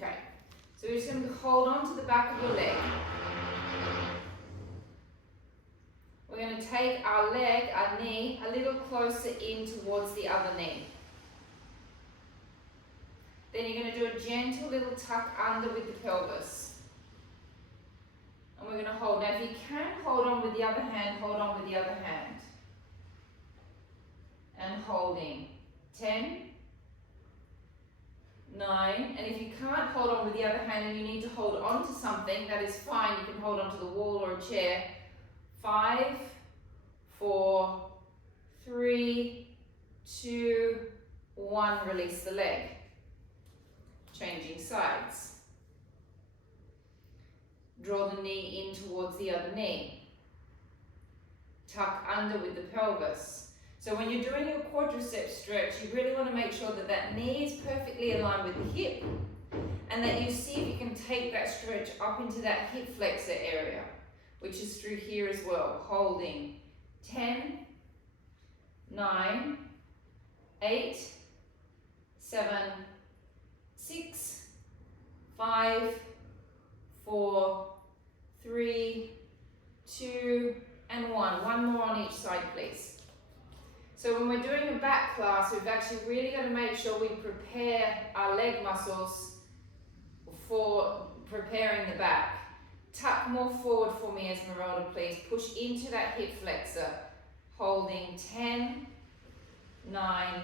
Okay, so we're just going to hold on to the back of your leg. We're going to take our leg, our knee, a little closer in towards the other knee. Then you're going to do a gentle little tuck under with the pelvis. And we're going to hold. Now if you can hold on with the other hand, hold on with the other hand. And holding. 10, 9, and if you can't hold on with the other hand and you need to hold on to something, that is fine. You can hold on to the wall or a chair. 5, 4, 3, 2, 1, release the leg. Changing sides. Draw the knee in towards the other knee. Tuck under with the pelvis. So when you're doing your quadricep stretch, you really want to make sure that that knee is perfectly aligned with the hip and that you see if you can take that stretch up into that hip flexor area, which is through here as well. Holding. 10, 9, 8, 7, 6, 5, 4, 3, 2, and 1. One more on each side, please. So when we're doing a back class, we've actually really got to make sure we prepare our leg muscles for preparing the back. Tuck more forward for me, Esmeralda, please. Push into that hip flexor. Holding. 10, 9,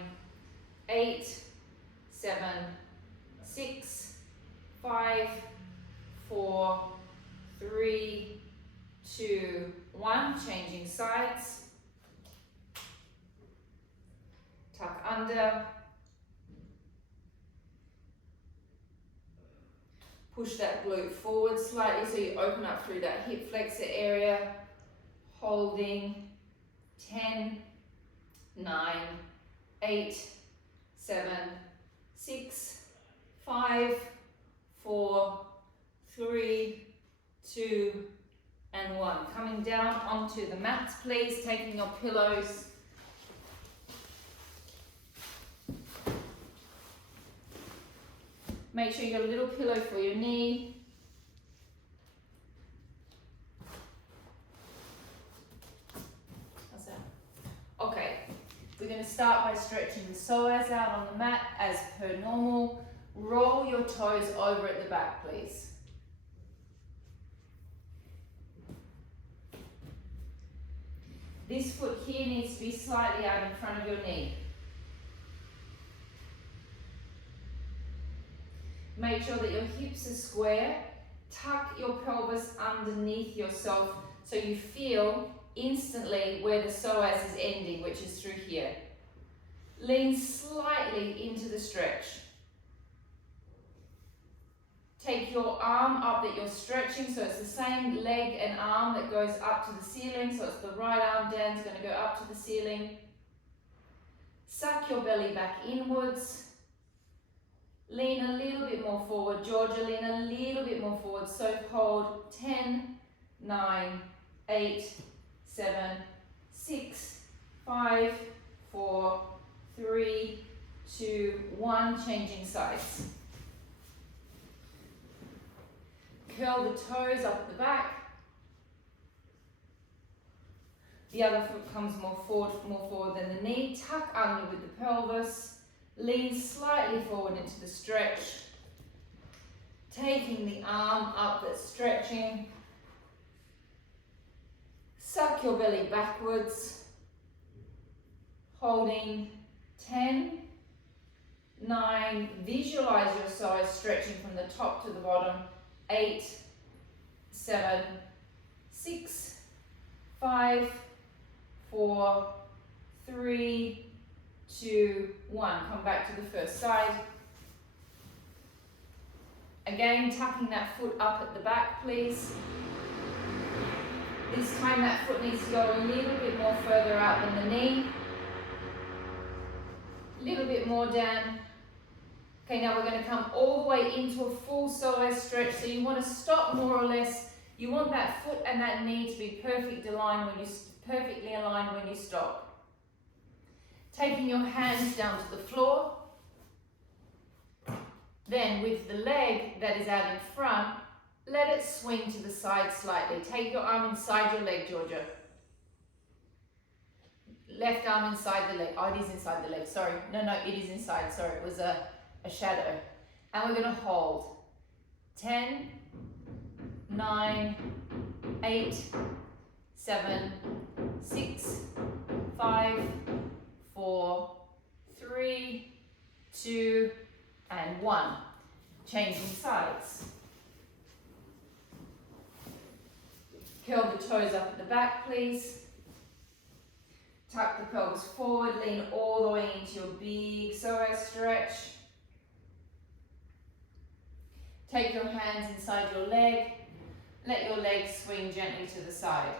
8, 7, 6, 5, 4, 3, 2, 1. Changing sides. Tuck under. Push that glute forward slightly so you open up through that hip flexor area. Holding. 10, 9, 8, 7, 6, 5, 4, 3, 2, and 1. Coming down onto the mats, please, taking your pillows. Make sure you got a little pillow for your knee. How's that? Okay, we're going to start by stretching the psoas out on the mat as per normal. Roll your toes over at the back, please. This foot here needs to be slightly out in front of your knee. Make sure that your hips are square. Tuck your pelvis underneath yourself so you feel instantly where the psoas is ending, which is through here. Lean slightly into the stretch. Take your arm up that you're stretching, so it's the same leg and arm that goes up to the ceiling, so it's the right arm down, it's going to go up to the ceiling. Suck your belly back inwards. Lean a little bit more forward. Georgia, lean a little bit more forward. So hold. 10, 9, 8, 7, 6, 5, 4, 3, 2, 1. Changing sides. Curl the toes up at the back. The other foot comes more forward than the knee. Tuck under with the pelvis. Lean slightly forward into the stretch. Taking the arm up that's stretching. Suck your belly backwards. Holding. 10, 9. Visualize your psoas stretching from the top to the bottom. 8, 7, 6, 5, 4, 3, 2, 1. Come back to the first side. Again, tucking that foot up at the back, please. This time that foot needs to go a little bit more further out than the knee. A little bit more down. Okay, now we're going to come all the way into a full psoas stretch. So you want to stop more or less. You want that foot and that knee to be perfectly aligned when you stop. Taking your hands down to the floor. Then with the leg that is out in front, let it swing to the side slightly. Take your arm inside your leg, Georgia. Left arm inside the leg. Oh, it is inside the leg. Sorry. No, it is inside. Sorry, it was a shadow. And we're going to hold. 10, 9, 8, 7, 6, 5, 4, 3, 2, and 1. Changing sides. Curl the toes up at the back, please. Tuck the pelvis forward, lean all the way into your big psoas stretch. Take your hands inside your leg. Let your legs swing gently to the side.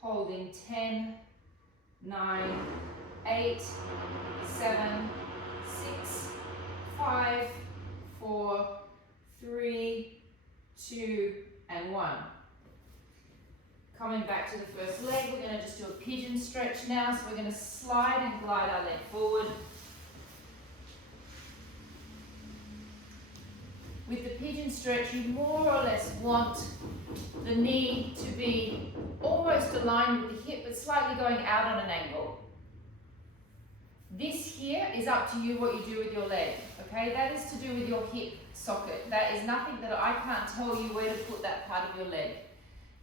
Holding 10, 9, 8, 7, 6, 5, 4, 3, 2, and 1. Coming back to the first leg, we're going to just do a pigeon stretch now. So we're going to slide and glide our leg forward. With the pigeon stretch, you more or less want the knee to be almost aligned with the hip, but slightly going out on an angle. This here is up to you what you do with your leg, okay? That is to do with your hip socket. That is nothing that I can't tell you where to put that part of your leg.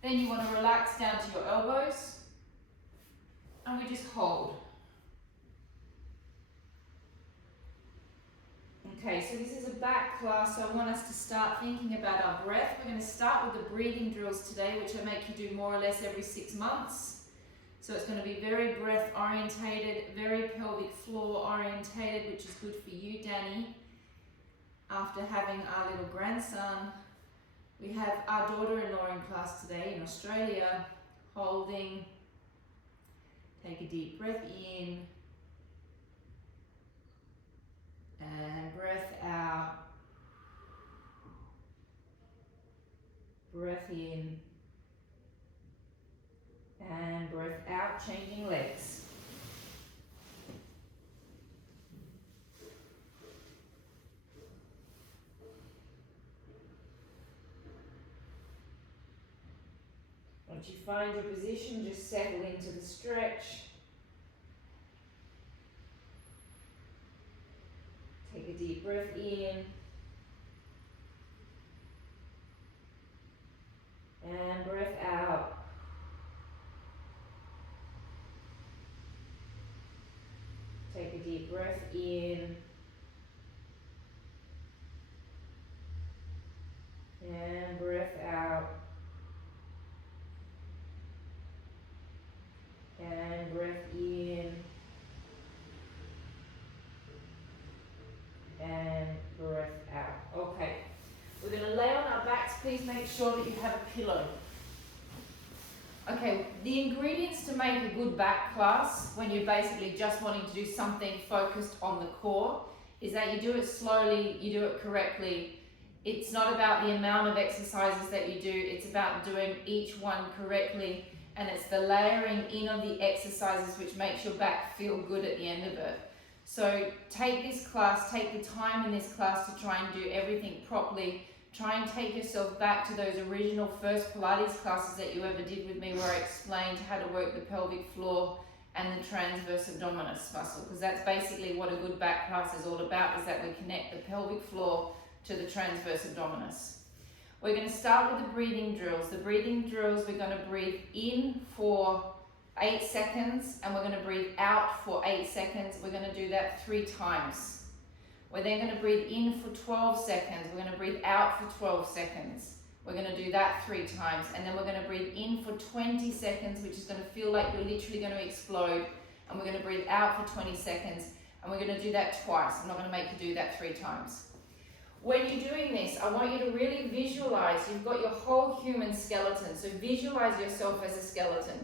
Then you want to relax down to your elbows, and we just hold. Okay, so this is a back class, so I want us to start thinking about our breath. We're going to start with the breathing drills today, which I make you do more or less every 6 months. So it's going to be very breath orientated, very pelvic floor orientated, which is good for you, Danny. After having our little grandson, we have our daughter-in-law in class today in Australia, holding. Take a deep breath in. And breath out. Breath in. And breath out, changing legs. Once you find your position, just settle into the stretch. Take a deep breath in. And breath out. Take a deep breath in. And breath out. And breath in. And breath out. Okay. We're going to lay on our backs. Please make sure that you have a pillow. Okay, the ingredients to make a good back class, when you're basically just wanting to do something focused on the core, is that you do it slowly, you do it correctly. It's not about the amount of exercises that you do, it's about doing each one correctly, and it's the layering in of the exercises which makes your back feel good at the end of it. So take this class, take the time in this class to try and do everything properly. Try and take yourself back to those original first Pilates classes that you ever did with me, where I explained how to work the pelvic floor and the transverse abdominis muscle, because that's basically what a good back class is all about, is that we connect the pelvic floor to the transverse abdominis. We're going to start with the breathing drills. The breathing drills, we're going to breathe in for 8 seconds and we're going to breathe out for 8 seconds. We're going to do that 3 times. We're then going to breathe in for 12 seconds. We're going to breathe out for 12 seconds. We're going to do that 3 times. And then we're going to breathe in for 20 seconds, which is going to feel like you're literally going to explode. And we're going to breathe out for 20 seconds. And we're going to do that twice. I'm not going to make you do that 3 times. When you're doing this, I want you to really visualize you've got your whole human skeleton. So visualize yourself as a skeleton.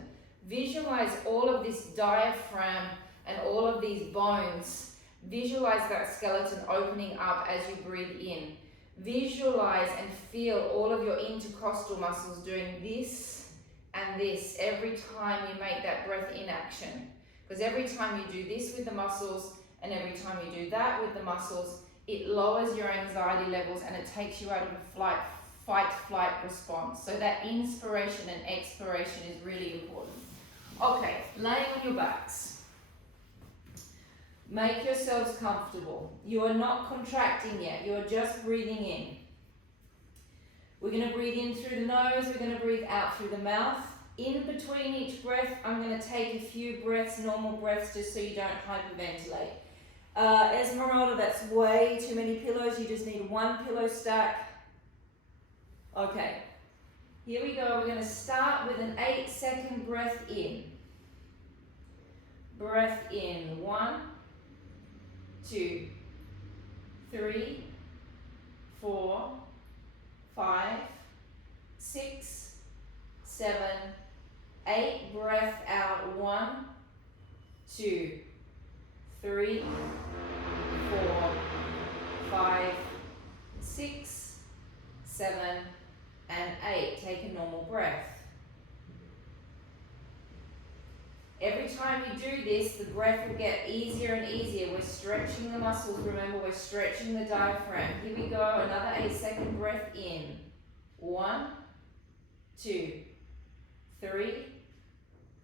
Visualize all of this diaphragm and all of these bones. Visualize that skeleton opening up as you breathe in. Visualize and feel all of your intercostal muscles doing this and this every time you make that breath in action. Because every time you do this with the muscles and every time you do that with the muscles, it lowers your anxiety levels and it takes you out of a fight-flight response. So that inspiration and expiration is really important. Okay, laying on your backs. Make yourselves comfortable. You are not contracting yet, you are just breathing in. We're going to breathe in through the nose, we're going to breathe out through the mouth. In between each breath, I'm going to take a few breaths, normal breaths, just so you don't hyperventilate. Esmeralda, that's way too many pillows. You just need one pillow stack. Okay, here we go. We're going to start with an 8-second breath in. Breath in. 1, 2, 3, 4, 5, 6, 7, 8. Breath out. 1, 2, 3, 4, 5, 6, 7, and 8. Take a normal breath. Every time you do this, the breath will get easier and easier. We're stretching the muscles. Remember, we're stretching the diaphragm. Here we go. Another 8-second breath in. 1, 2, 3,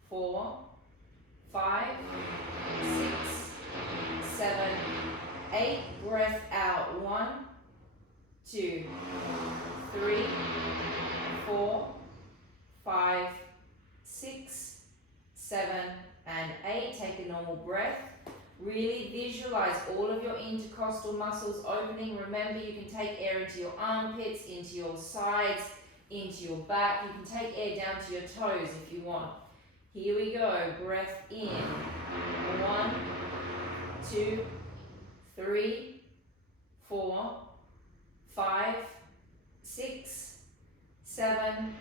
4, 5, 6, 7, 8. Breath out. 1, 2, 3, 4, 5, 6, 7, and 8. Take a normal breath. Really visualize all of your intercostal muscles opening. Remember, you can take air into your armpits, into your sides, into your back. You can take air down to your toes if you want. Here we go. Breath in. 1, 2, 3, 4, 5, 6, 7,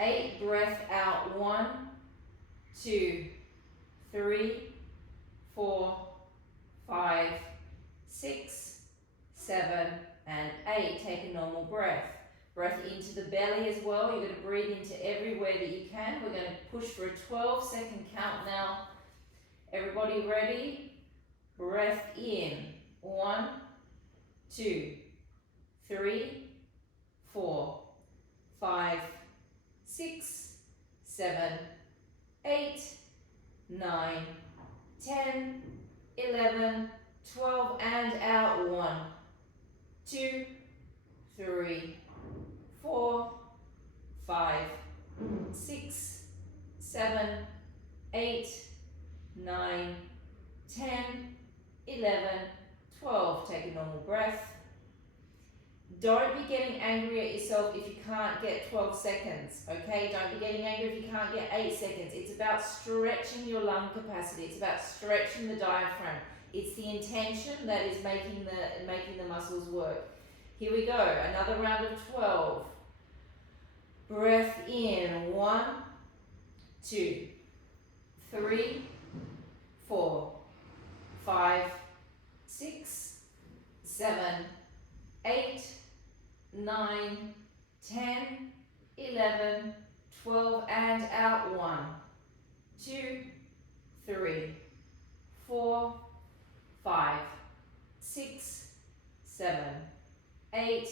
8. Breath out. 1, 2, 3, 4, 5, 6, 7, and 8. Take a normal breath. Breath into the belly as well. You're going to breathe into everywhere that you can. We're going to push for a 12-second count now. Everybody ready? Breath in. 1, 2, 3, 4, 5, 6, 7, 8, 9, 10, 11, 12, and out. 1, 2, 3, 4, 5, 6, 7, 8, 9, 10, 11, 12. Take a normal breath. Don't be getting angry at yourself if you can't get 12 seconds, okay? Don't be getting angry if you can't get 8 seconds. It's about stretching your lung capacity. It's about stretching the diaphragm. It's the intention that is making the muscles work. Here we go, another round of 12. Breath in. 1, 2, 3, 4, 5, 6, 7, 8, 9, 10, 11, 12, and out. 1, 2, 3, 4, 5, 6, 7, 8,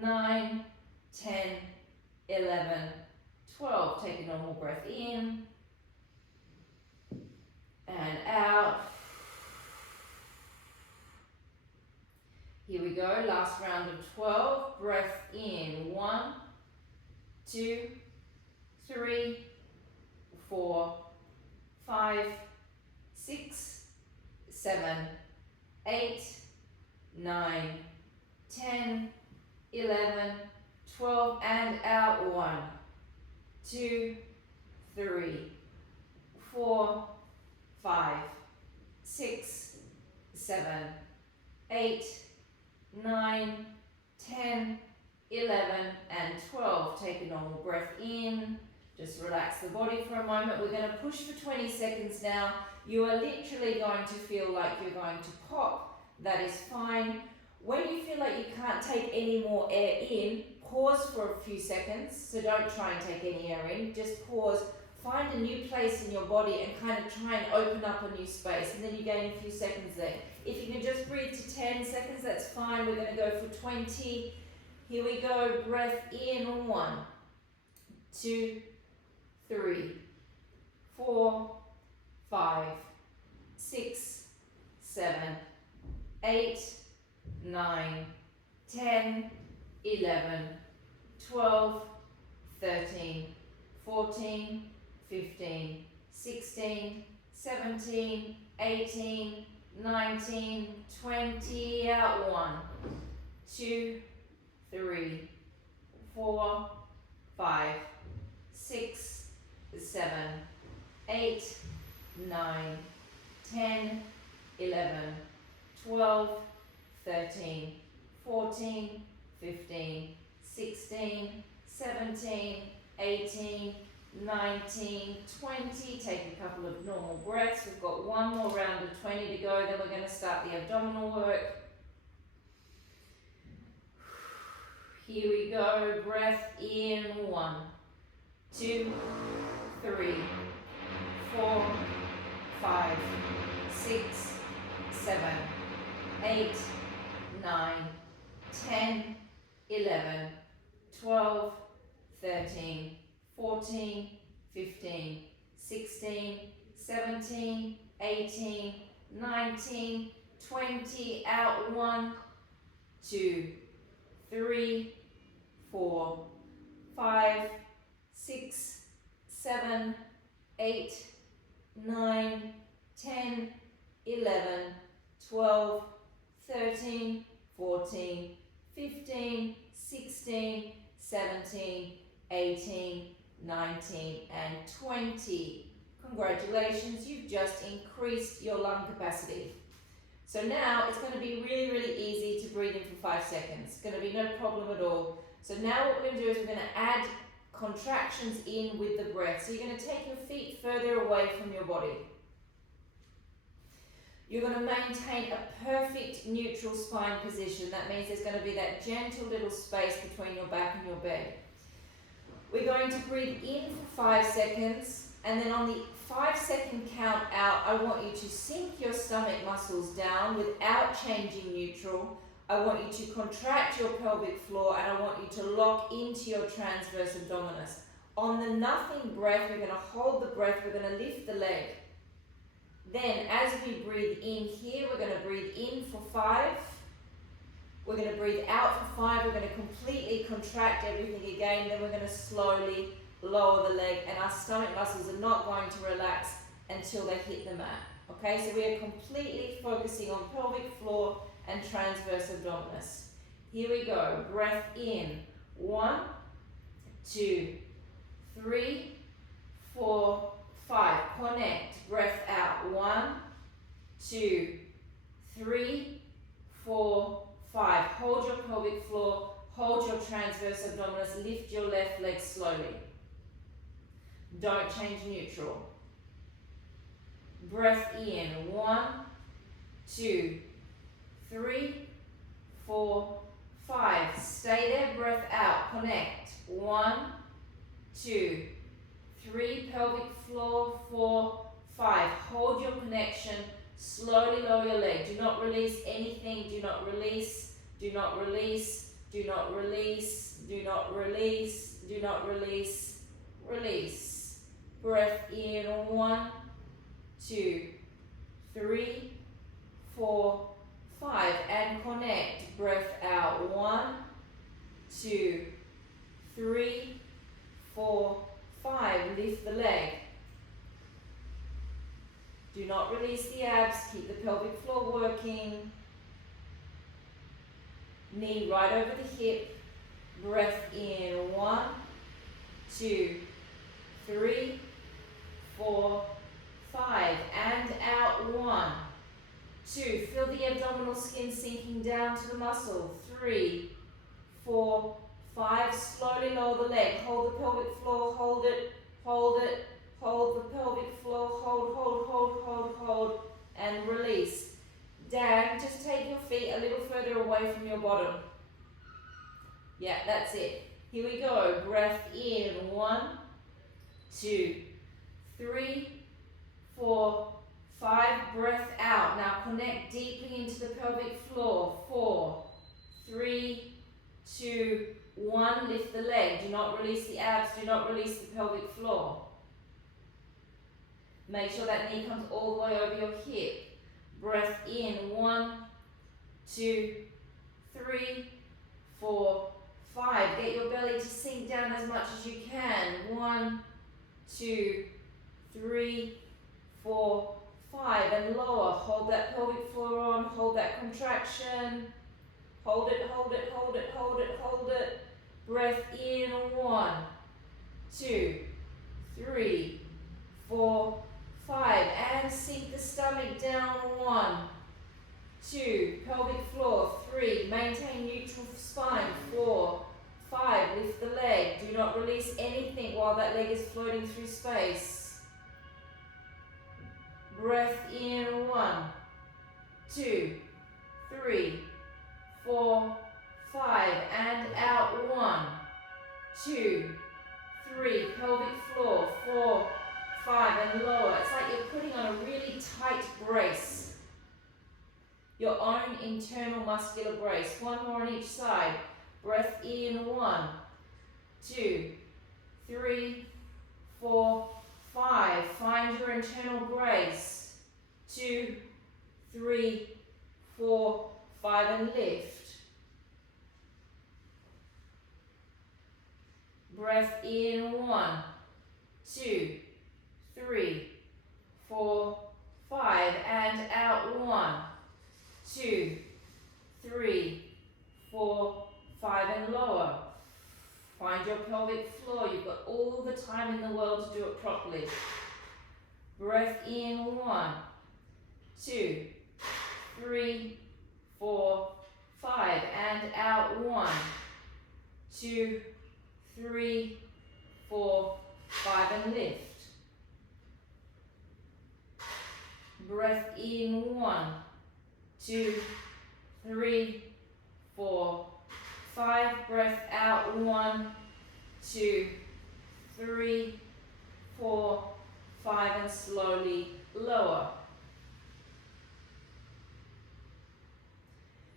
9, 10, 11, 12. Take a normal breath in and out. Here we go, last round of 12. Breath in. 1, 2, 3, 4, 5, 6, 7, 8, 9, 10, 11, 12, and out. 1, 2, 3, 4, 5, 6, 7, 8, 9, 10, 11, and 12. Take a normal breath in. Just relax the body for a moment. We're going to push for 20 seconds now. You are literally going to feel like you're going to pop. That is fine. When you feel like you can't take any more air in, pause for a few seconds. So don't try and take any air in. Just pause find a new place in your body and kind of try and open up a new space, and then you gain a few seconds there. If you can just breathe to 10 seconds, that's fine. We're going to go for 20. Here we go. Breath in. 1, 2, 3, 4, 5, 6, 7, 8, 9, 10, 11, 12, 13, 14, 15, 16, 17, 18, 19, 20, out. 1, 2, 3, 4, 5, 6, 7, 8, 9, 10, 11, 12, 13, 14, 15, 16, 17, 18, 19, 20. Take a couple of normal breaths. We've got one more round of 20 to go, then we're going to start the abdominal work. Here we go. Breath in. 1, 2, 3, 4, 5, 6, 7, 8, 9, 10, 11, 12, 13, 14, 15, 16, 17, 18, 19, 20, out. 1, 2, 3, 4, 5, 6, 7, 8, 9, 10, 11, 12, 13, 14, 15, 16, 17, 18, 19, and 20. Congratulations, you've just increased your lung capacity. So now it's going to be really, really easy to breathe in for 5 seconds. It's going to be no problem at all. So now what we're going to do is we're going to add contractions in with the breath. So you're going to take your feet further away from your body. You're going to maintain a perfect neutral spine position. That means there's going to be that gentle little space between your back and your bed. We're going to breathe in for 5 seconds, and then on the 5-second count out, I want you to sink your stomach muscles down without changing neutral. I want you to contract your pelvic floor, and I want you to lock into your transverse abdominis. On the nothing breath, we're going to hold the breath, we're going to lift the leg. Then as we breathe in here, we're going to breathe in for 5. We're going to breathe out for 5. We're going to completely contract everything again. Then we're going to slowly lower the leg, and our stomach muscles are not going to relax until they hit the mat. Okay, so we are completely focusing on pelvic floor and transverse abdominis. Here we go. Breath in. 1, 2, 3, 4, 5. Connect. Breath out. 1, 2, 3, 4, 5. Hold your pelvic floor. Hold your transverse abdominis. Lift your left leg slowly. Don't change neutral. Breath in. 1, 2, 3, 4, 5. Stay there. Breath out. Connect. 1, 2, 3. Pelvic floor. 4, 5. Hold your connection. Slowly lower your leg. Do not release anything. Do not release. Do not release. Do not release. Do not release. Do not release. Release. Breath in. 1, 2, 3, 4, 5. And connect. Breath out. 1, 2, 3, 4, 5. Lift the leg. Do not release the abs. Keep the pelvic floor working. Knee right over the hip. Breath in. 1, 2, 3, 4, 5. And out. 1, 2. Feel the abdominal skin sinking down to the muscle. 3, 4, 5. Slowly lower the leg. Hold the pelvic floor. Hold it. Hold it. Hold the pelvic floor. Hold, hold, hold, hold, hold. And release. Down. Just take your feet a little further away from your bottom. Yeah, that's it. Here we go. Breath in. 1, 2, 3, 4, 5, breath out. Now connect deeply into the pelvic floor. 4, 3, 2, 1. Lift the leg. Do not release the abs. Do not release the pelvic floor. Make sure that knee comes all the way over your hip. Breath in. 1, 2, 3, 4, 5. Get your belly to sink down as much as you can. 1, 2, 3, 4, 5. And lower. Hold that pelvic floor on. Hold that contraction. Hold it, hold it, hold it, hold it, hold it. Breath in. 1, 2, 3, 4, 5. And sink the stomach down. 1, 2. Pelvic floor. 3. Maintain neutral spine. 4, 5. Lift the leg. Do not release anything while that leg is floating through space. Breath in. 1, 2, 3, 4, 5. And out. 1, 2, 3. Pelvic floor. 4, 5. And lower. It's like you're putting on a really tight brace. Your own internal muscular brace. 1 more on each side. Breath in. 1, 2, 3, 4, 5. Find your internal brace. 2, 3, 4, 5. And lift. Breath in. 1, 2, 3, 4, 5. And out. 1, 2, 3, 4, 5. And lower. Find your pelvic floor. You've got all the time in the world to do it properly. Breath in. 1, 2, 3, 4, 5. And out. 1, 2, 3, 4, 5. And lift. Breath in. 1, 2, 3, 4, 5. Breath out. 1, 2, 3, 4, 5. And slowly lower.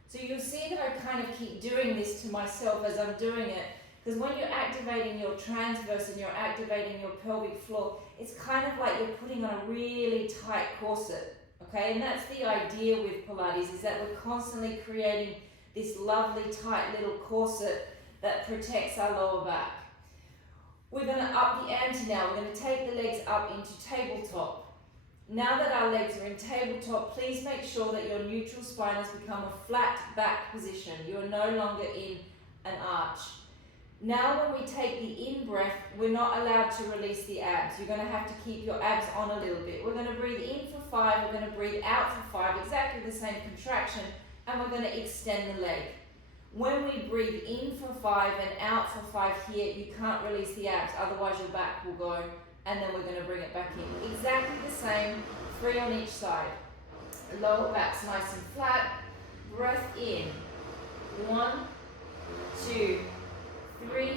So you'll see that I kind of keep doing this to myself as I'm doing it, because when you're activating your transverse and you're activating your pelvic floor, it's kind of like you're putting on a really tight corset, okay? And that's the idea with Pilates, is that we're constantly creating this lovely tight little corset that protects our lower back. We're going to up the ante now. We're going to take the legs up into tabletop. Now that our legs are in tabletop, please make sure that your neutral spine has become a flat back position. You are no longer in an arch. Now when we take the in-breath, we're not allowed to release the abs. You're going to have to keep your abs on a little bit. We're going to breathe in for 5, we're going to breathe out for 5, exactly the same contraction, and we're going to extend the leg. When we breathe in for 5 and out for 5 here, you can't release the abs, otherwise your back will go, and then we're going to bring it back in. Exactly the same, 3 on each side. Lower back's nice and flat. Breath in. 1, 2, 3,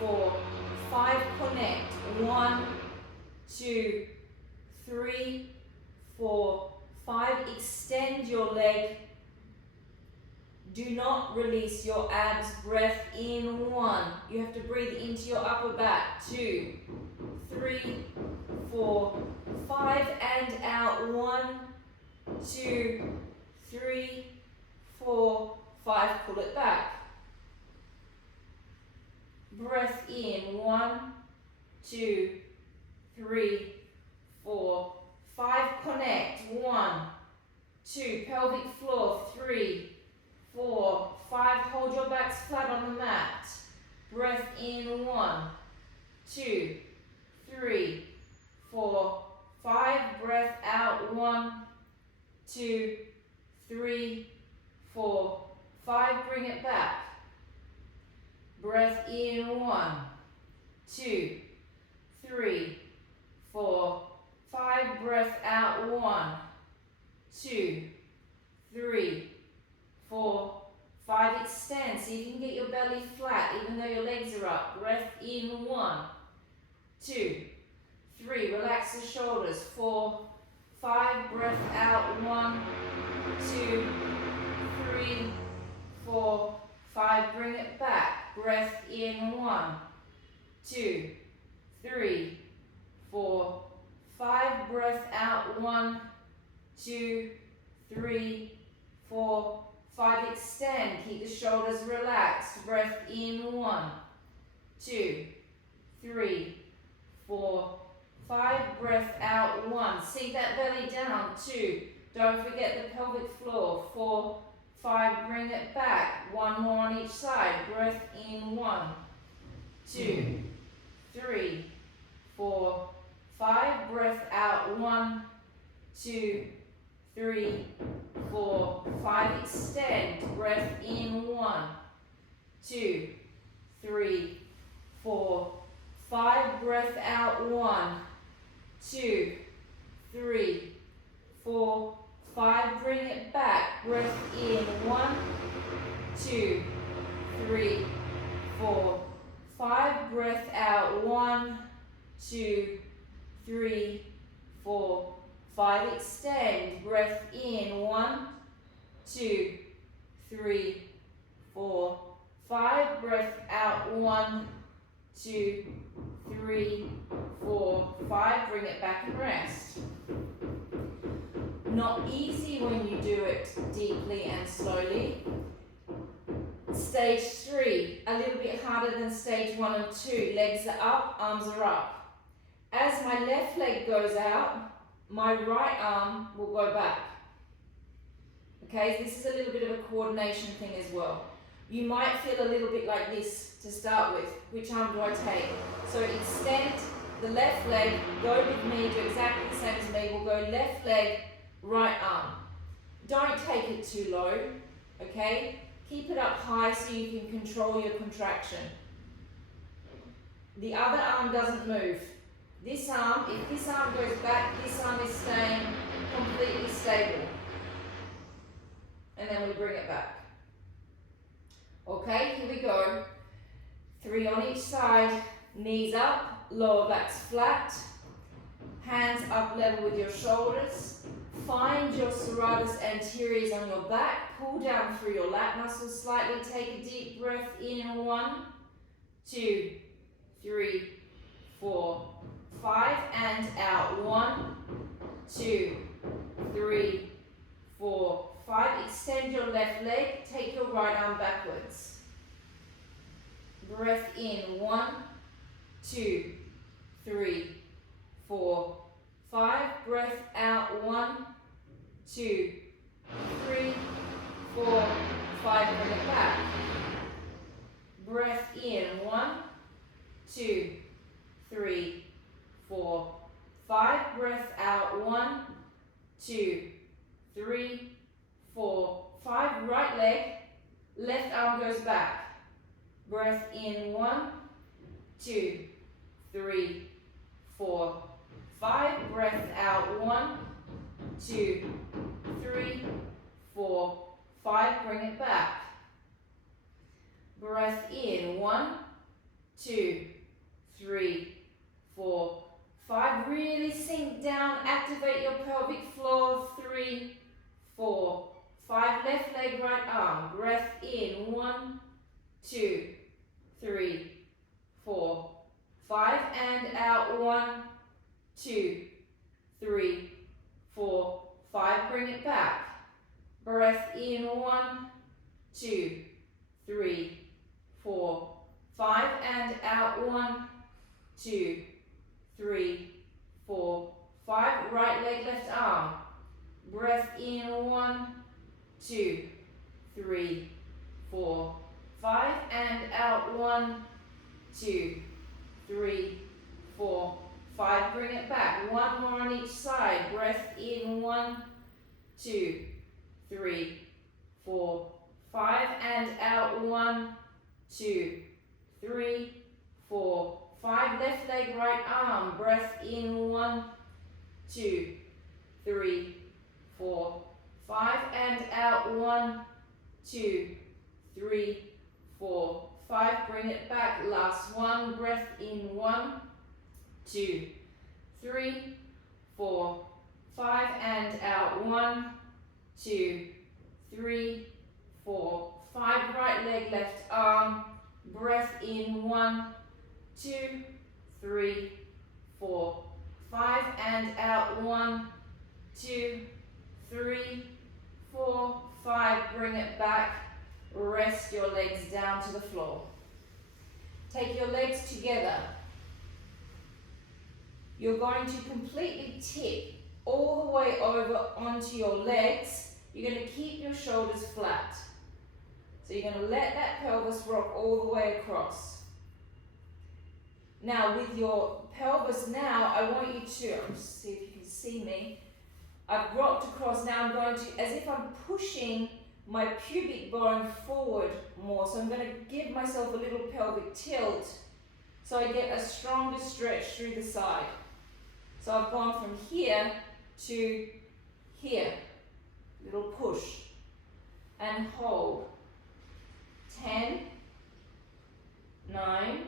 4, 5. Connect. 1, 2, 3, 4, 5. Extend your leg. Do not release your abs. Breath in. 1. You have to breathe into your upper back. 2, 3, 4, 5. And out. 1, 2, 3, 4, 5. Pull it back. Breath in. 1, 2, 3, 4, 5. Connect. 1, 2. Pelvic floor. 3, 4, 5. Hold your backs flat on the mat. Breath in. 1, 2, 3, 4, 5. Breath out. 1, 2, 3, 4, 5. Bring it back. Breath in. 1, 2, 3, 4, 5. Breath out. 1, 2, 3, 4, 5. Extend. See if you can get your belly flat even though your legs are up. Breath in. 1, 2, 3, relax the shoulders, 4, 5, breath out, 1, 2, 3, 4, 5, bring it back, breath in, 1, 2, 3, 4, 5, breath out, 1, 2, 3, 4, 5, extend, keep the shoulders relaxed, breath in, 1, 2, 3, 4, 5, breath out, 1, sink that belly down, 2, don't forget the pelvic floor, 4, 5, bring it back, 1 more on each side, breath in, 1, 2, 3, 4, 5, breath out, 1, 2, 3, 4, 5, extend, breath in, 1, 2, 3, 4, 5, breath out, 1, 2, 3, 4, 5, bring it back, breath in, 1, 2, 3, 4, 5, breath out, 1, 2, 3, 4, 5, extend, breath in, 1, 2, 3, 4, 5, breath out, 1, 2, 3, 4, 5, bring it back and rest. Not easy when you do it deeply and slowly. Stage 3, a little bit harder than stage 1 and 2. Legs are up, arms are up. As my left leg goes out, my right arm will go back. Okay, this is a little bit of a coordination thing as well. You might feel a little bit like this to start with. Which arm do I take? So extend the left leg, go with me, do exactly the same as me. We'll go left leg, right arm. Don't take it too low, okay? Keep it up high so you can control your contraction. The other arm doesn't move. This arm, if this arm goes back, this arm is staying completely stable. And then we bring it back. Okay, here we go. 3 on each side, knees up, lower back's flat, hands up level with your shoulders. Find your serratus anteriors on your back, pull down through your lat muscles slightly, take a deep breath in, 1, 2, 3, 4, 5, and out, 1, 2, 3, 4, 5, extend your left leg, take your right arm backwards. Breath in, 1, 2, 3, 4, 5, breath out, 1, 2, 3, 4, 5, bring it back. Breath in, 1, 2, 3, 4, 5, breath out, 1, 2, 3, 4, 5, right leg, left arm goes back. Breath in, 1, 2, 3, 4, 5, breath out, 1, 2, 3, 4, 5, bring it back. Breath in, 1, 2, 3, 4, 5, really sink down, activate your pelvic floor, 3, 4, 5, left leg, right arm, breath in, 1, 2, 3, 4, 5, and out, 1, 2, 3, 4, 5, bring it back. Breath in, 1, 2, 3, 4, 5, and out, 1, 2, 3, 4, 5, right leg, left arm. Breath in, 1, 2, 3, 4, 5, and out, 1, 2, 3, 4, 5, bring it back. 1 more on each side. Breath in, 1, 2, 3, 4, 5, and out, 1, 2, 3, 4, 5, left leg, right arm. Breath in, 1, 2, 3, 4, 5, and out, 1, 2, 3, 4, 5, bring it back. Last one. Breath in, 1, 2, 3, 4, 5, and out. 1, 2, 3, 4, 5. Right leg, left arm. Breath in. 1, 2, 3, 4, 5, and out. 1, 2, 3, 4, 5. Bring it back. Rest your legs down to the floor. Take your legs together. You're going to completely tip all the way over onto your legs. You're going to keep your shoulders flat. So you're going to let that pelvis rock all the way across. Now with your pelvis now, I want you to, just see if you can see me. I've rocked across. Now I'm going to, as if I'm pushing my pubic bone forward more. So I'm going to give myself a little pelvic tilt so I get a stronger stretch through the side. So I've gone from here to here. Little push and hold. 10, 9,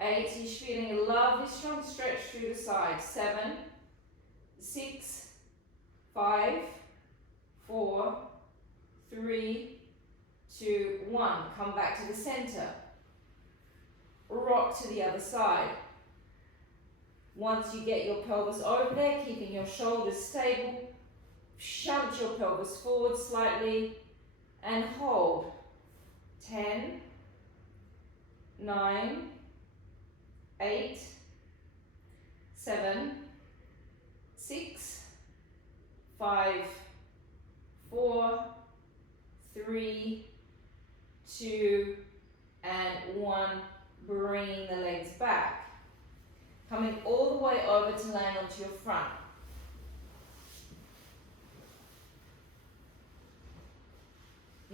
8. So you're feeling a lovely strong stretch through the side. 7, 6, 5, 4, 3, 2, 1. Come back to the center. Rock to the other side. Once you get your pelvis over there, keeping your shoulders stable, shunt your pelvis forward slightly and hold. 10, 9, 8, 7, 6, 5, 4, 3, 2, and 1. Bringing the legs back. Coming all the way over to land onto your front.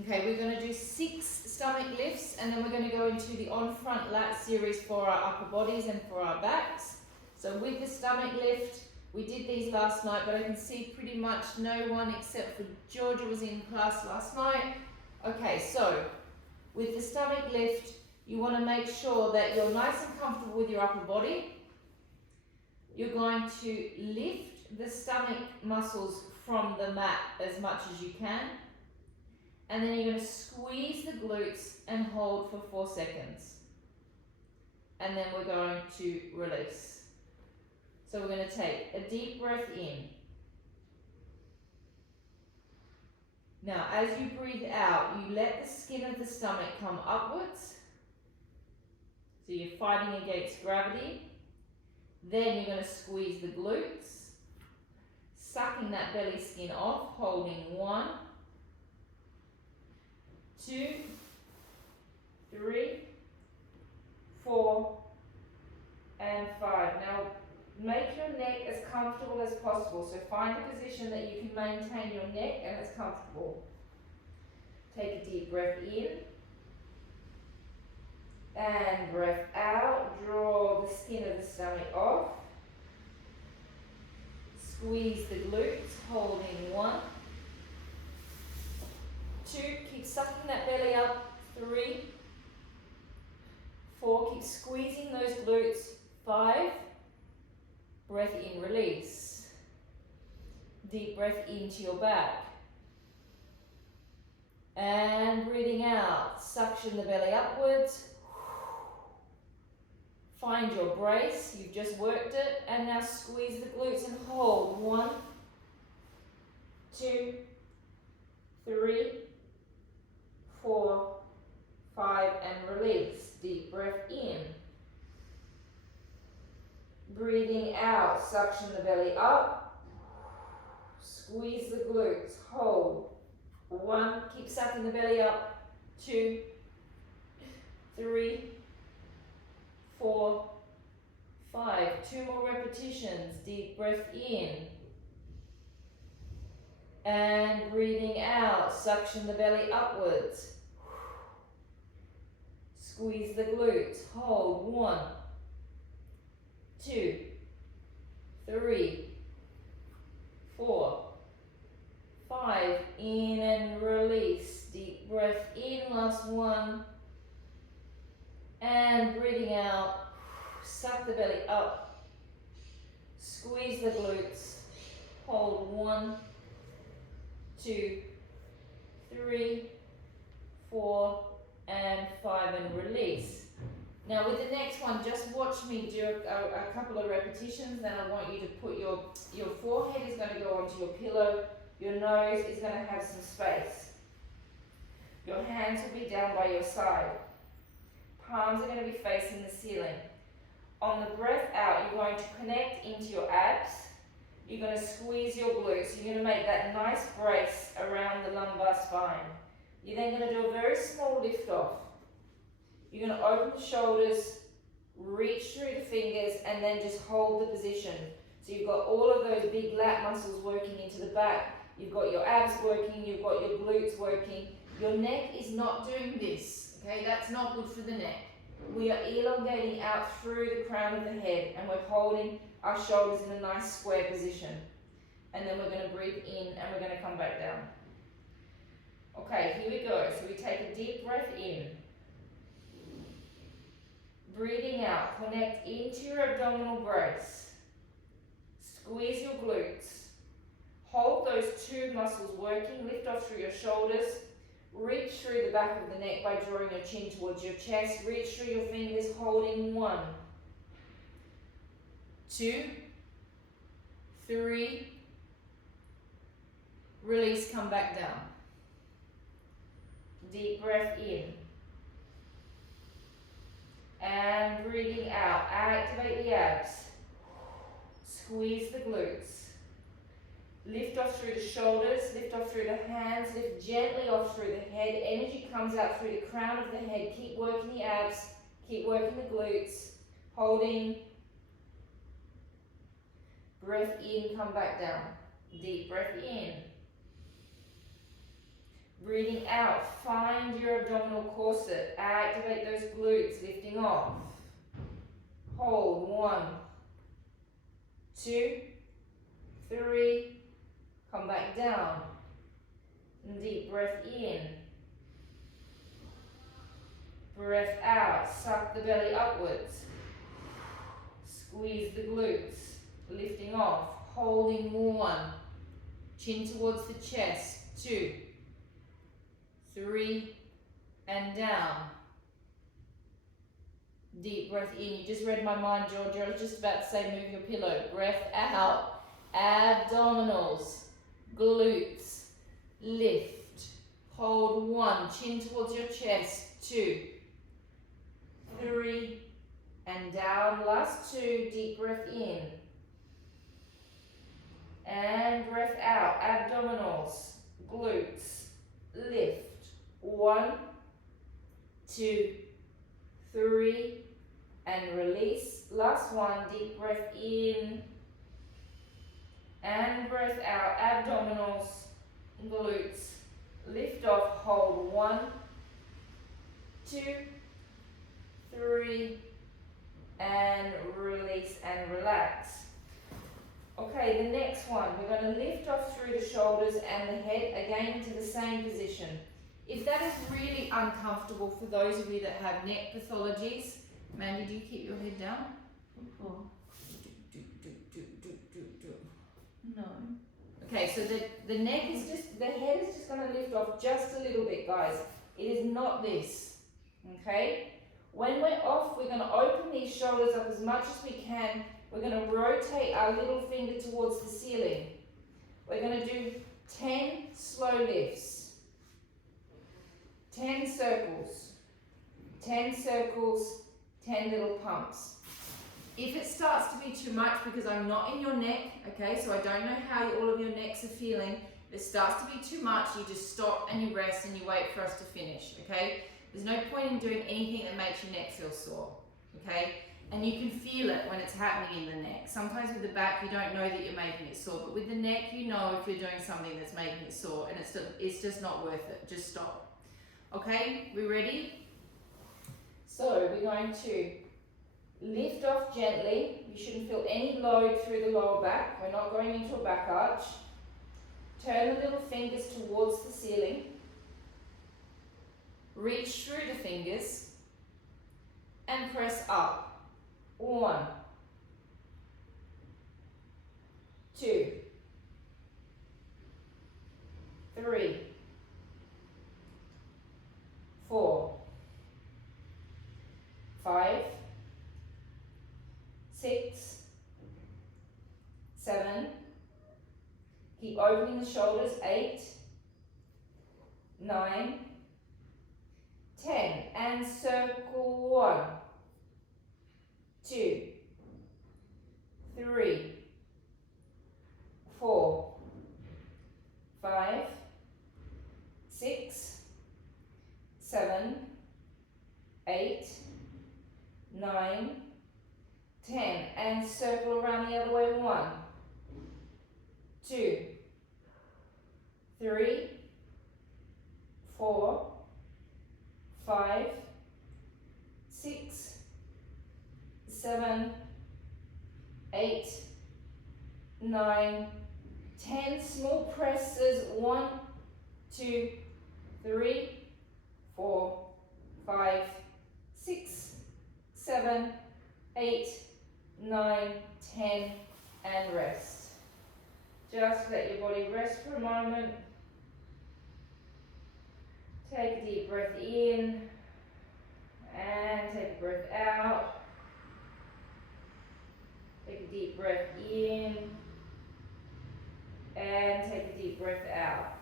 Okay, we're going to do 6 stomach lifts and then we're going to go into the on-front lat series for our upper bodies and for our backs. So with the stomach lift, we did these last night, but I can see pretty much no one except for Georgia was in class last night. Okay, so with the stomach lift, you want to make sure that you're nice and comfortable with your upper body. You're going to lift the stomach muscles from the mat as much as you can. And then you're going to squeeze the glutes and hold for 4 seconds. And then we're going to release. So we're going to take a deep breath in. Now, as you breathe out, you let the skin of the stomach come upwards. So you're fighting against gravity. Then you're going to squeeze the glutes, sucking that belly skin off, holding 1, 2, 3, 4, and 5. Now, make your neck as comfortable as possible. So find a position that you can maintain your neck and it's comfortable. Take a deep breath in. And breath out. Draw the skin of the stomach off. Squeeze the glutes, holding 1, 2, keep sucking that belly up. 3, 4, keep squeezing those glutes. 5, breath in, release. Deep breath into your back. And breathing out, suction the belly upwards. Find your brace, you've just worked it, and now squeeze the glutes and hold. 1, 2, 3, 4, 5, and release. Deep breath in. Breathing out, suction the belly up. Squeeze the glutes, hold. 1, keep sucking the belly up. 2, 3, 4, 5. 2 more repetitions. Deep breath in. And breathing out, suction the belly upwards. Squeeze the glutes. Hold. 1, 2, 3, 4, 5. In and release. Deep breath in. Last 1. And breathing out, suck the belly up. squeeze the glutes, hold 1, 2, 3, 4, and 5, and release. Now with the next one, just watch me do a couple of repetitions, then I want you to put your forehead is going to go onto your pillow, your nose is going to have some space. Your hands will be down by your side. Palms are going to be facing the ceiling. On the breath out, you're going to connect into your abs. You're going to squeeze your glutes. You're going to make that nice brace around the lumbar spine. You're then going to do a very small lift off. You're going to open the shoulders, reach through the fingers, and then just hold the position. So you've got all of those big lat muscles working into the back. You've got your abs working, you've got your glutes working. Your neck is not doing this, okay? That's not good for the neck. We are elongating out through the crown of the head, and we're holding our shoulders in a nice square position. And then we're going to breathe in, and we're going to come back down. Okay, here we go. So we take a deep breath in. Breathing out, connect into your abdominal brace. Squeeze your glutes. Hold those two muscles working. Lift off through your shoulders. Reach through the back of the neck by drawing your chin towards your chest. Reach through your fingers, holding 1, 2, 3. Release, come back down. Deep breath in. And breathing out, activate the abs. Squeeze the glutes. Lift off through the shoulders, lift off through the hands, lift gently off through the head. Energy comes out through the crown of the head. Keep working the abs, keep working the glutes. Holding. Breath in, come back down. Deep breath in. Breathing out, find your abdominal corset. Activate those glutes, lifting off. Hold, 1, 2, 3. Come back down. Deep breath in. Breath out, suck the belly upwards. Squeeze the glutes, lifting off. Holding, 1. Chin towards the chest, 2, 3, and down. Deep breath in. You just read my mind, Georgia. I was just about to say move your pillow. Breath out. Abdominals, glutes, lift. Hold, 1. Chin towards your chest, 2, 3, and down. Last 2. Deep breath in. And breath out. Abdominals, glutes, lift. 1, 2, 3, and release. Last 1, deep breath in, and breath out. Abdominals, glutes, lift off, hold. 1, 2, 3, and release and relax. Okay, the next one, we're going to lift off through the shoulders and the head, again into the same position. If that is really uncomfortable for those of you that have neck pathologies, Mandy, do you keep your head down? Oh. No. Okay, so the neck is just, the head is just going to lift off just a little bit, guys. It is not this, okay? When we're off, we're going to open these shoulders up as much as we can. We're going to rotate our little finger towards the ceiling. We're going to do 10 slow lifts. 10 circles. 10 circles, 10 little pumps. If it starts to be too much, because I'm not in your neck, okay, so I don't know how all of your necks are feeling, if it starts to be too much, you just stop and you rest and you wait for us to finish, okay? There's no point in doing anything that makes your neck feel sore, okay? And you can feel it when it's happening in the neck. Sometimes with the back, you don't know that you're making it sore, but with the neck, you know if you're doing something that's making it sore, and it's just not worth it. Just stop. Okay, we ready? So we're going to lift off gently. You shouldn't feel any load through the lower back. We're not going into a back arch. Turn the little fingers towards the ceiling. Reach through the fingers and press up. 1, opening the shoulders. 8, 9, 10. And circle. 1, 2, 3, 4, 5, 6, 7, 8, 9, 10. And circle around the other way. 1, 2, 3, 4, 5, 6, 7, 8, 9, 10. Small presses. 1, 2, 3, 4, 5, 6, 7, 8, 9, 10, and rest. Just let your body rest for a moment. Take a deep breath in and take a breath out. Take a deep breath in and take a deep breath out.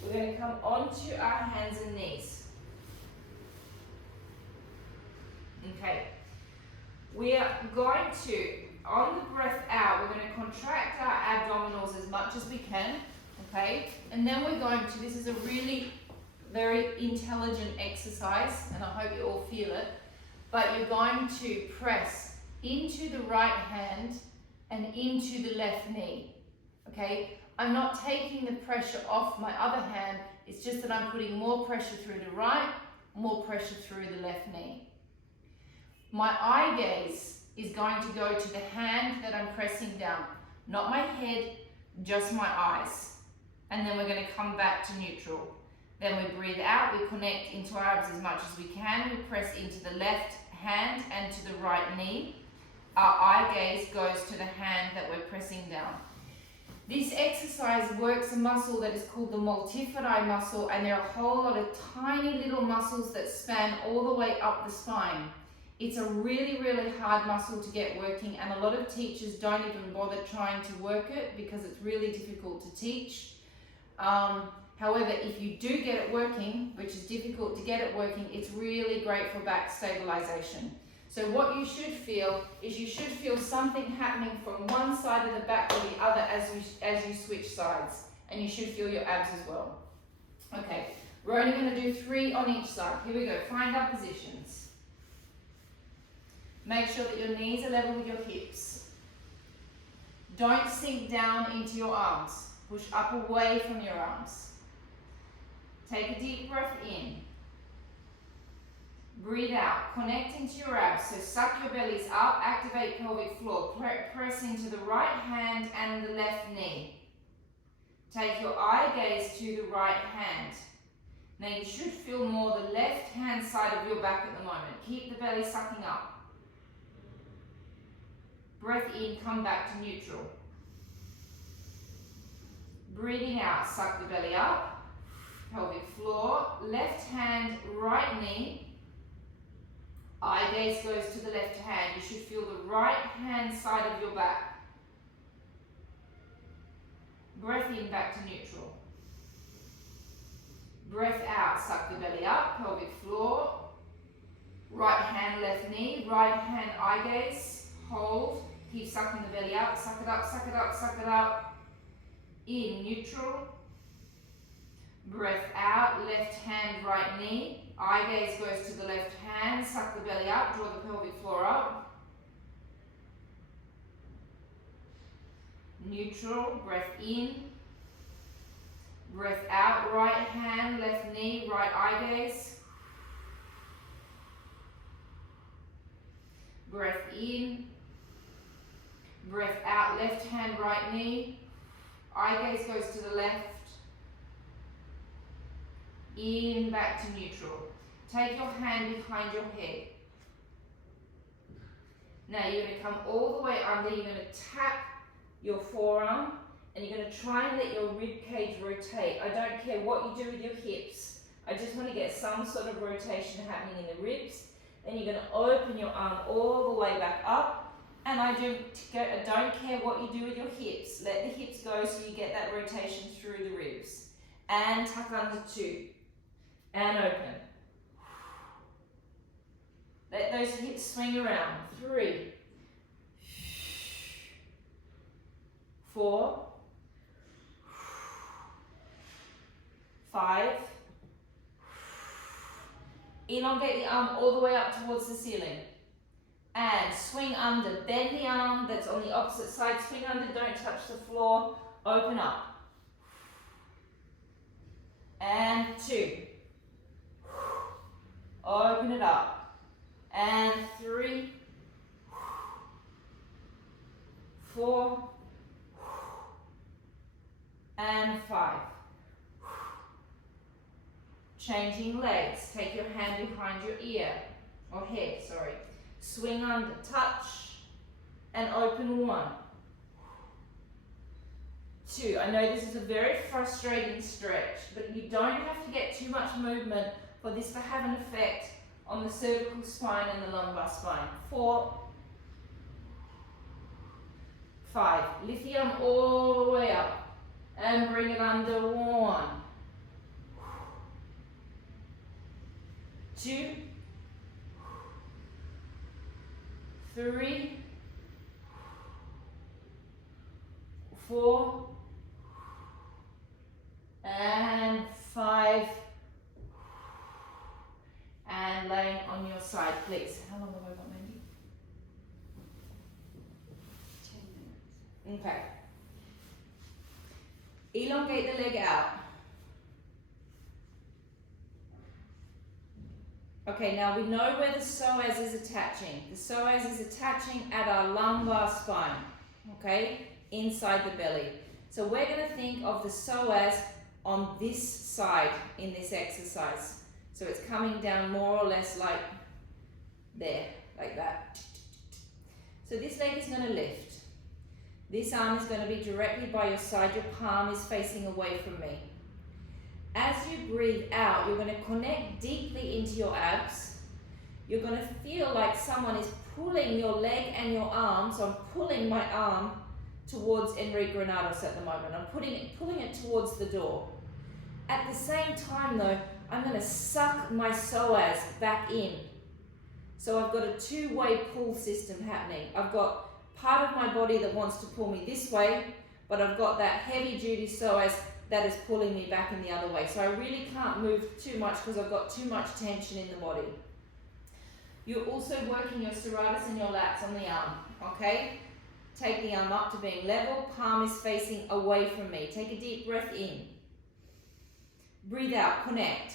We're going to come onto our hands and knees. Okay. We are going to, on the breath out, we're going to contract our abdominals as much as we can. Okay. And then we're going to, this is a really very intelligent exercise, and I hope you all feel it, but you're going to press into the right hand and into the left knee. Okay, I'm not taking the pressure off my other hand, it's just that I'm putting more pressure through the right, more pressure through the left knee. My eye gaze is going to go to the hand that I'm pressing down, not my head, just my eyes. And then we're going to come back to neutral. Then we breathe out, we connect into our abs as much as we can, we press into the left hand and to the right knee. Our eye gaze goes to the hand that we're pressing down. This exercise works a muscle that is called the multifidi muscle, and there are a whole lot of tiny little muscles that span all the way up the spine. It's a really, really hard muscle to get working, and a lot of teachers don't even bother trying to work it because it's really difficult to teach. However, if you do get it working, which is difficult to get it working, it's really great for back stabilisation. So what you should feel is you should feel something happening from one side of the back or the other as you switch sides. And you should feel your abs as well. Okay, we're only going to do 3 on each side. Here we go. Find our positions. Make sure that your knees are level with your hips. Don't sink down into your arms. Push up away from your arms. Take a deep breath in. Breathe out, connect into your abs, so suck your bellies up, activate pelvic floor, press into the right hand and the left knee. Take your eye gaze to the right hand. Now you should feel more the left hand side of your back at the moment. Keep the belly sucking up. Breath in, come back to neutral. Breathing out, suck the belly up, pelvic floor, left hand, right knee. Eye gaze goes to the left hand. You should feel the right hand side of your back. Breath in, back to neutral. Breath out, suck the belly up, pelvic floor. Right hand, left knee, right hand, eye gaze. Hold, keep sucking the belly up, suck it up, suck it up, suck it up. In, neutral. Breath out, left hand, right knee. Eye gaze goes to the left hand, suck the belly up, draw the pelvic floor up. Neutral, breath in. Breath out, right hand, left knee, right eye gaze. Breath in. Breath out, left hand, right knee. Eye gaze goes to the left. In, back to neutral. Take your hand behind your head. Now you're going to come all the way under. You're going to tap your forearm and you're going to try and let your rib cage rotate. I don't care what you do with your hips. I just want to get some sort of rotation happening in the ribs. Then you're going to open your arm all the way back up And I don't care what you do with your hips. Let the hips go so you get that rotation through the ribs. And tuck under 2. And open. Let those hips swing around. 3, 4, 5. Elongate the arm all the way up towards the ceiling. And swing under. Bend the arm that's on the opposite side. Swing under, don't touch the floor. Open up. And 2. Open it up. And 3, 4, and 5. Changing legs. Take your hand behind your ear, or head, sorry. Swing under, touch, and open 1. 2. I know this is a very frustrating stretch, but you don't have to get too much movement for this to have an effect on the cervical spine and the lumbar spine. 4, 5. Lift the arm all the way up and bring it under. 1, 2, 3, 4, and 5. And laying on your side, please. How long have I got, Mandy? 10 minutes. Okay. Elongate the leg out. Okay, now we know where the psoas is attaching. The psoas is attaching at our lumbar spine, okay, inside the belly. So we're going to think of the psoas on this side in this exercise. So it's coming down more or less like there, like that. So this leg is going to lift. This arm is going to be directly by your side. Your palm is facing away from me. As you breathe out, you're going to connect deeply into your abs. You're going to feel like someone is pulling your leg and your arm. So I'm pulling my arm towards Enrique Granados at the moment. I'm pulling it towards the door. At the same time though, I'm going to suck my psoas back in. So I've got a two-way pull system happening. I've got part of my body that wants to pull me this way, but I've got that heavy-duty psoas that is pulling me back in the other way. So I really can't move too much because I've got too much tension in the body. You're also working your serratus and your lats on the arm, okay? Take the arm up to being level, palm is facing away from me. Take a deep breath in. Breathe out, connect.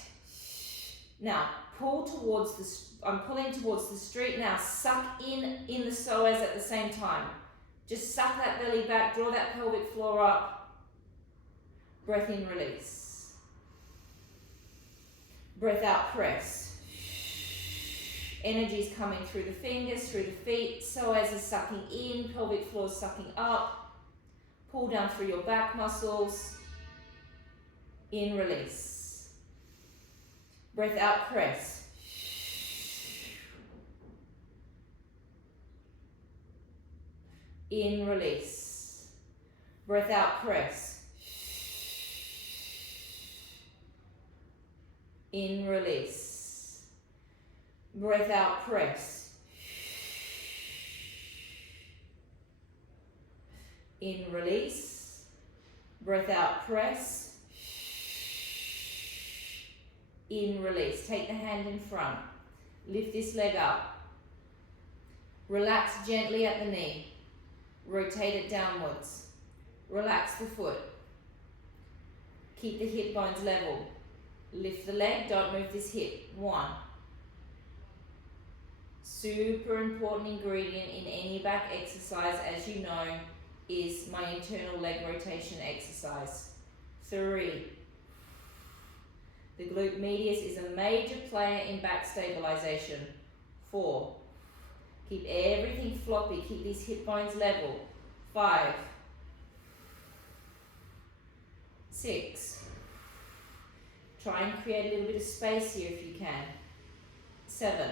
Now, pull towards I'm pulling towards the street now. Suck in the psoas at the same time. Just suck that belly back, draw that pelvic floor up. Breath in, release. Breath out, press. Energy is coming through the fingers, through the feet. Psoas is sucking in, pelvic floor is sucking up. Pull down through your back muscles. In, release. Breath out, press. In, release. Breath out, press. In, release. Breath out, press. In, release. Breath out, press. In, release. Take the hand in front. Lift this leg up. Relax gently at the knee. Rotate it downwards. Relax the foot. Keep the hip bones level. Lift the leg, don't move this hip. 1. Super important ingredient in any back exercise, as you know, is my internal leg rotation exercise. 3. The glute medius is a major player in back stabilisation. 4. Keep everything floppy, keep these hip bones level. 5. 6. Try and create a little bit of space here if you can. 7.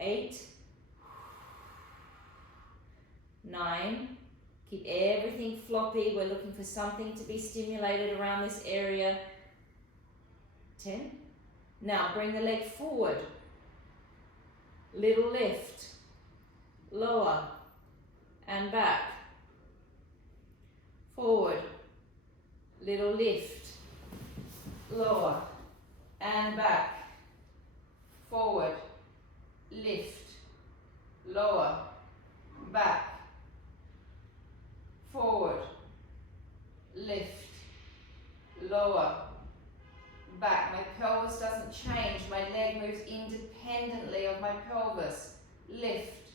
8, 9, keep everything floppy, we're looking for something to be stimulated around this area, 10. Now bring the leg forward, little lift, lower and back, forward, little lift, lower and back, forward, lift, lower, back, forward, lift, lower, back. My pelvis doesn't change, my leg moves independently of my pelvis, lift,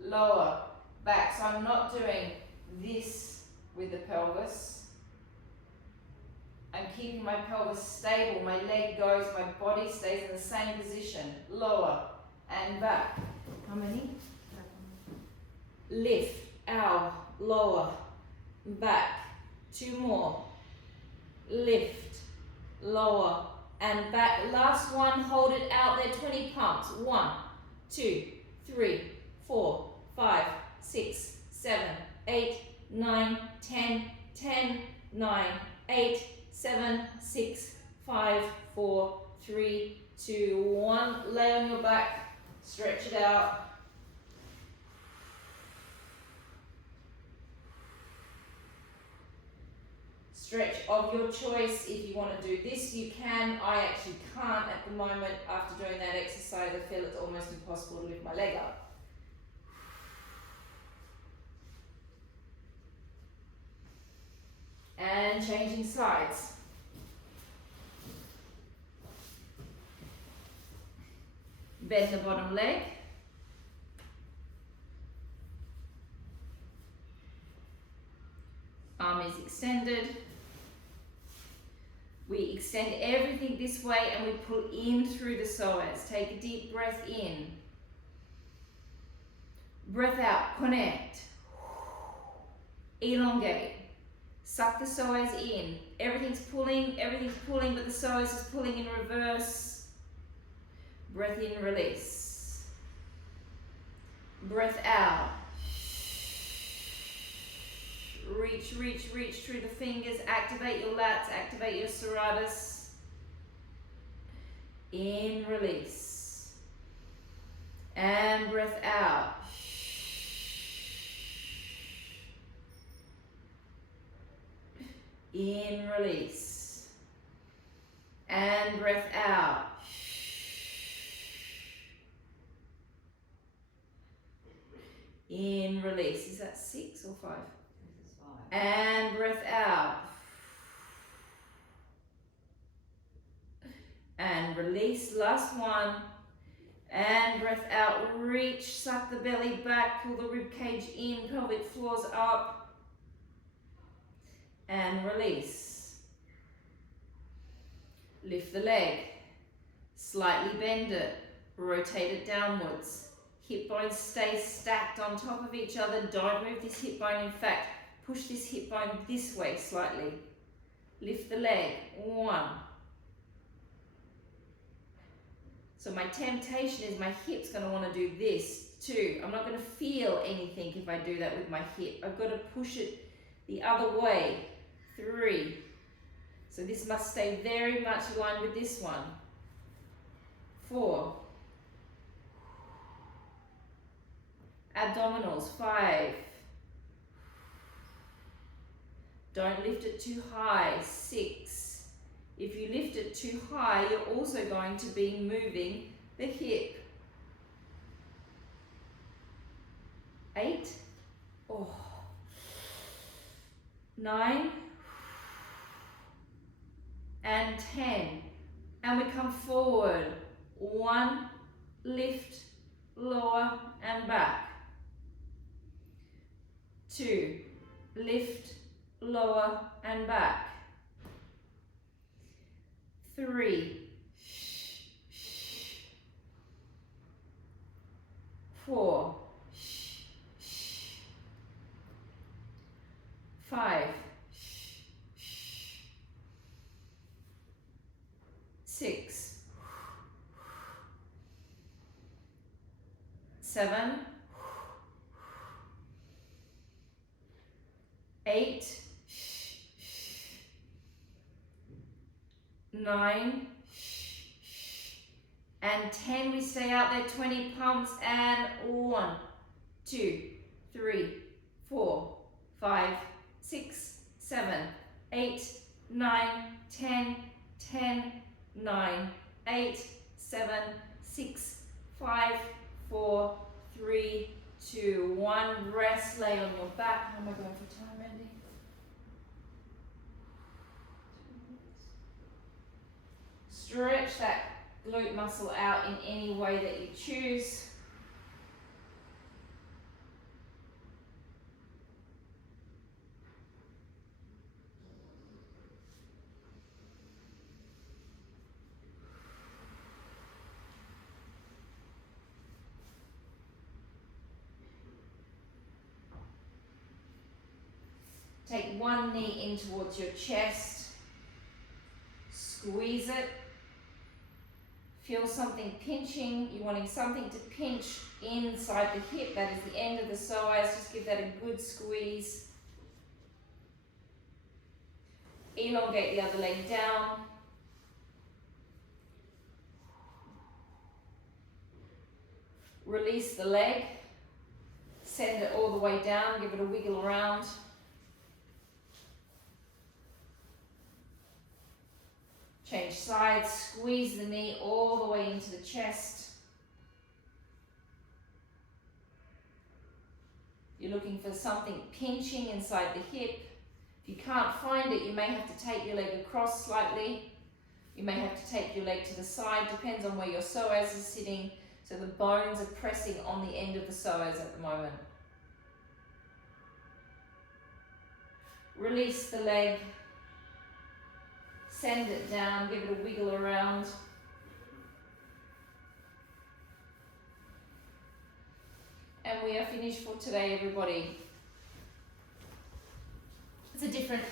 lower, back. So I'm not doing this with the pelvis. I'm keeping my pelvis stable, my leg goes, my body stays in the same position, lower and back. How many? Lift, out, lower, back. 2 more. Lift, lower and back. Last one, hold it out there, 20 pumps. 1, 2, 3, 4, 5, 6, 7, 8, 9, 10, 10, 9, 8, 7, 6, 5, 4, 3, 2, 1. Lay on your back, stretch it out. Stretch of your choice. If you want to do this, you can. I actually can't at the moment. After doing that exercise, I feel it's almost impossible to lift my leg up. And changing sides. Bend the bottom leg. Arm is extended. We extend everything this way and we pull in through the psoas. Take a deep breath in. Breath out, connect. Elongate. Suck the psoas in. Everything's pulling, but the psoas is pulling in reverse. Breath in, release. Breath out. Reach, reach, reach through the fingers. Activate your lats, activate your serratus. In, release. And breath out. In, release. And breath out. In, release. Is that 6 or 5? And breath out. And release, last one. And breath out, reach, suck the belly back, pull the rib cage in, pelvic floors up. And release. Lift the leg, slightly bend it, rotate it downwards. Hip bones stay stacked on top of each other, don't move this hip bone, in fact, push this hip bone this way slightly. Lift the leg, 1. So my temptation is my hip's going to want to do this, 2. I'm not going to feel anything if I do that with my hip. I've got to push it the other way, 3. So this must stay very much aligned with this one, 4. Abdominals, 5. Don't lift it too high, 6. If you lift it too high, you're also going to be moving the hip. 8. 9. And 10. And we come forward. 1, lift, lower and back. 2, lift, lower and back. 3, 4, 5, 6, 7, 8, 9, and 10. We stay out there, 20 pumps, and 1, 2, 3, 4, 5, 6, 7, 8, 9, 10, 10, 9, 8, 7, 6, 5, 4, 3, 2, 1. Rest, lay on your back. How am I going for time, Andy? Stretch that glute muscle out in any way that you choose. Take one knee in towards your chest. Squeeze it. Feel something pinching. You're wanting something to pinch inside the hip. That is the end of the psoas. Just give that a good squeeze. Elongate the other leg down. Release the leg. Send it all the way down. Give it a wiggle around. Change sides, squeeze the knee all the way into the chest. You're looking for something pinching inside the hip. If you can't find it, you may have to take your leg across slightly. You may have to take your leg to the side, depends on where your psoas is sitting. So the bones are pressing on the end of the psoas at the moment. Release the leg. Send it down, give it a wiggle around. And we are finished for today, everybody. It's a different